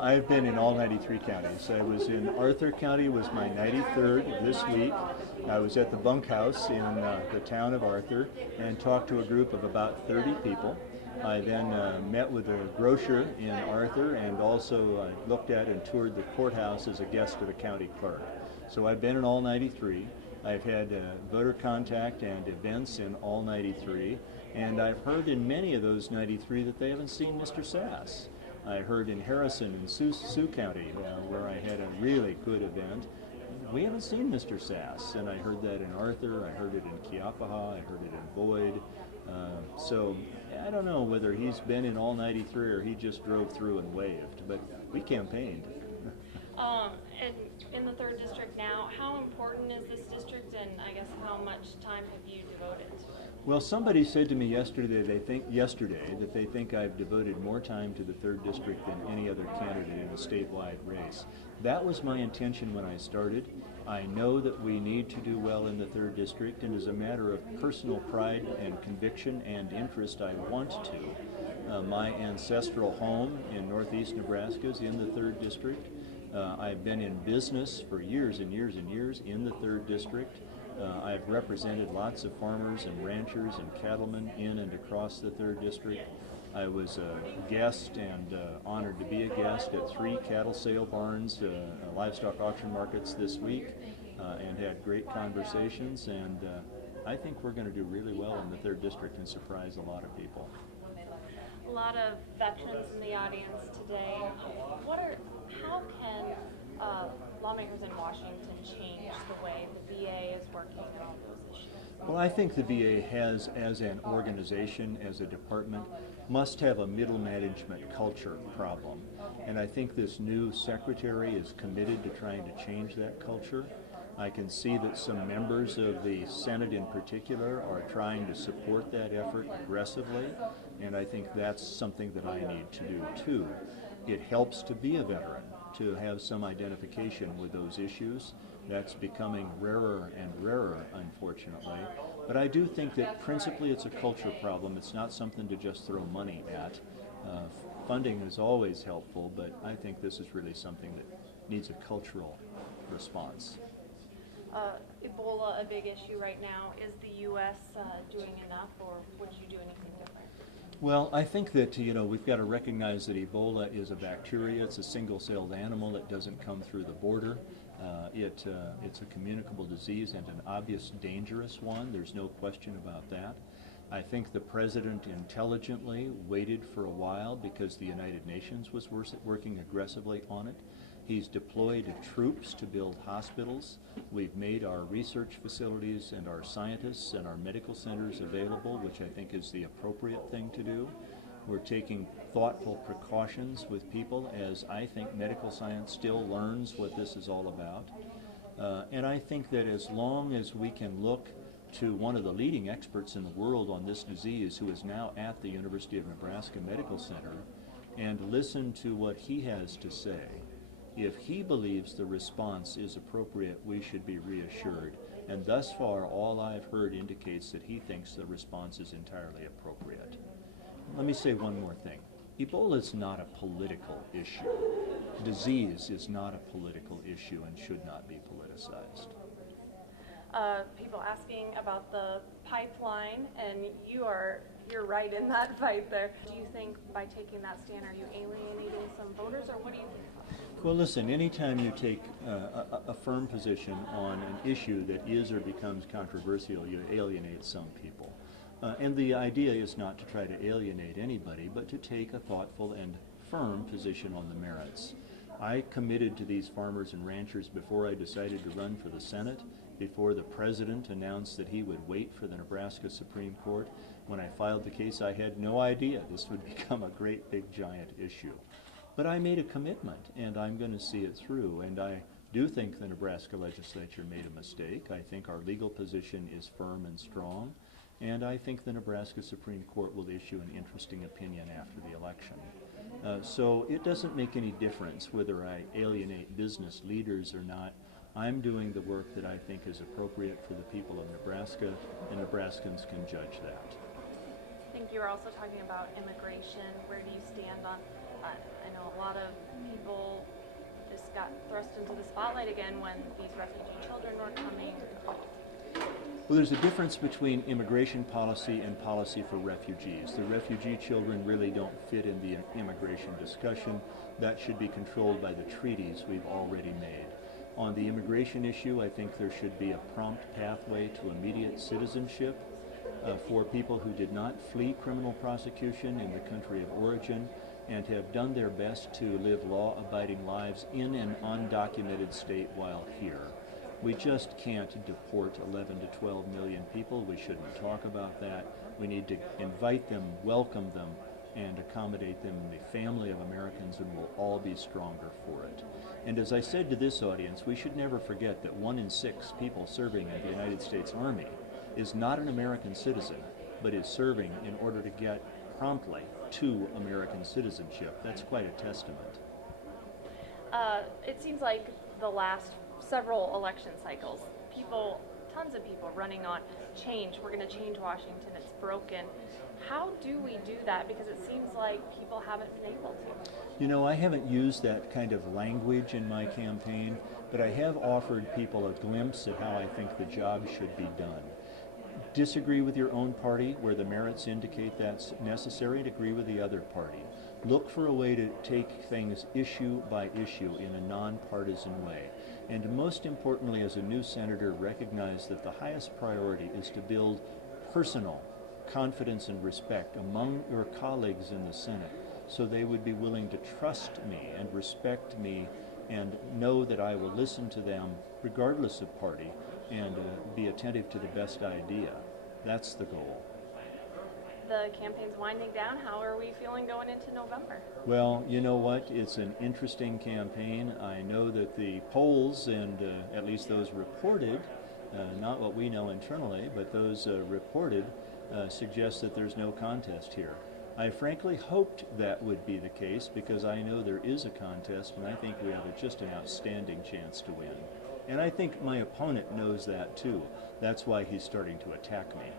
I've been in all 93 counties. I was in Arthur County, was my 93rd this week. I was at the bunkhouse in the town of Arthur and talked to a group of about 30 people. I then met with a grocer in Arthur and also looked at and toured the courthouse as a guest of the county clerk. So I've been in all 93. I've had voter contact and events in all 93, and I've heard in many of those 93 that they haven't seen Mr. Sasse. I heard in Harrison and Sioux County, where I had a really good event, we haven't seen Mr. Sasse. And I heard that in Arthur, I heard it in Keapaha, I heard it in Boyd. So I don't know whether he's been in all 93 or he just drove through and waved, but we campaigned. And in the 3rd district now, how important is this district, and I guess how much time have you devoted to it? Well, somebody said to me yesterday that they think I've devoted more time to the 3rd district than any other candidate in a statewide race. That was my intention when I started. I know that we need to do well in the 3rd district, and as a matter of personal pride and conviction and interest, I want to. My ancestral home in northeast Nebraska is in the 3rd district. I've been in business for years and years and years in the 3rd district. I've represented lots of farmers and ranchers and cattlemen in and across the 3rd district. I was a guest and honored to be a guest at 3 cattle sale barns, livestock auction markets this week, and had great conversations, and I think we're going to do really well in the 3rd district and surprise a lot of people. A lot of veterans in the audience today. How can lawmakers in Washington change the way the VA is working on all those issues? Well, I think the VA has, as an organization, as a department, must have a middle management culture problem. And I think this new secretary is committed to trying to change that culture. I can see that some members of the Senate in particular are trying to support that effort aggressively, and I think that's something that I need to do too. It helps to be a veteran, to have some identification with those issues. That's becoming rarer and rarer, unfortunately. But I do think that principally it's a culture problem. It's not something to just throw money at. Funding is always helpful, but I think this is really something that needs a cultural response. Ebola, a big issue right now. Is the U.S. doing enough, or would you do anything different? Well, I think that, we've got to recognize that Ebola is a bacteria. It's a single-celled animal. It doesn't come through the border. It's a communicable disease and an obvious dangerous one. There's no question about that. I think the president intelligently waited for a while because the United Nations was working aggressively on it. He's deployed troops to build hospitals. We've made our research facilities and our scientists and our medical centers available, which I think is the appropriate thing to do. We're taking thoughtful precautions with people as I think medical science still learns what this is all about. And I think that as long as we can look to one of the leading experts in the world on this disease, who is now at the University of Nebraska Medical Center, and listen to what he has to say, if he believes the response is appropriate, we should be reassured. And thus far, all I've heard indicates that he thinks the response is entirely appropriate. Let me say one more thing. Ebola is not a political issue. Disease is not a political issue and should not be politicized. People asking about the pipeline, and you're right in that fight there. Do you think by taking that stand, are you alienating some voters, or what do you think? Well, listen, anytime you take a firm position on an issue that is or becomes controversial, you alienate some people. And the idea is not to try to alienate anybody, but to take a thoughtful and firm position on the merits. I committed to these farmers and ranchers before I decided to run for the Senate, before the president announced that he would wait for the Nebraska Supreme Court. When I filed the case, I had no idea this would become a great big giant issue. But I made a commitment, and I'm going to see it through. And I do think the Nebraska legislature made a mistake. I think our legal position is firm and strong. And I think the Nebraska Supreme Court will issue an interesting opinion after the election. So it doesn't make any difference whether I alienate business leaders or not. I'm doing the work that I think is appropriate for the people of Nebraska, and Nebraskans can judge that. I think you were also talking about immigration. Where do you stand on I know a lot of people got thrust into the spotlight again when these refugee children were coming. Well, there's a difference between immigration policy and policy for refugees. The refugee children really don't fit in the immigration discussion. That should be controlled by the treaties we've already made. On the immigration issue, I think there should be a prompt pathway to immediate citizenship for people who did not flee criminal prosecution in the country of origin and have done their best to live law-abiding lives in an undocumented state while here. We just can't deport 11 to 12 million people. We shouldn't talk about that. We need to invite them, welcome them, and accommodate them in the family of Americans, and we'll all be stronger for it. And as I said to this audience, we should never forget that 1 in 6 people serving in the United States Army is not an American citizen, but is serving in order to get promptly to American citizenship. That's quite a testament. It seems like the last several election cycles, tons of people running on change. We're going to change Washington. It's broken. How do we do that? Because it seems like people haven't been able to. You know, I haven't used that kind of language in my campaign, but I have offered people a glimpse at how I think the job should be done. Disagree with your own party where the merits indicate that's necessary, and agree with the other party. Look for a way to take things issue by issue in a nonpartisan way. And most importantly, as a new senator, recognize that the highest priority is to build personal confidence and respect among your colleagues in the Senate, so they would be willing to trust me and respect me and know that I will listen to them regardless of party and be attentive to the best idea. That's the goal. The campaign's winding down. How are we feeling going into November? Well, you know what? It's an interesting campaign. I know that the polls, and at least those reported, not what we know internally, but those reported, suggest that there's no contest here. I frankly hoped that would be the case because I know there is a contest, and I think we have just an outstanding chance to win. And I think my opponent knows that too. That's why he's starting to attack me.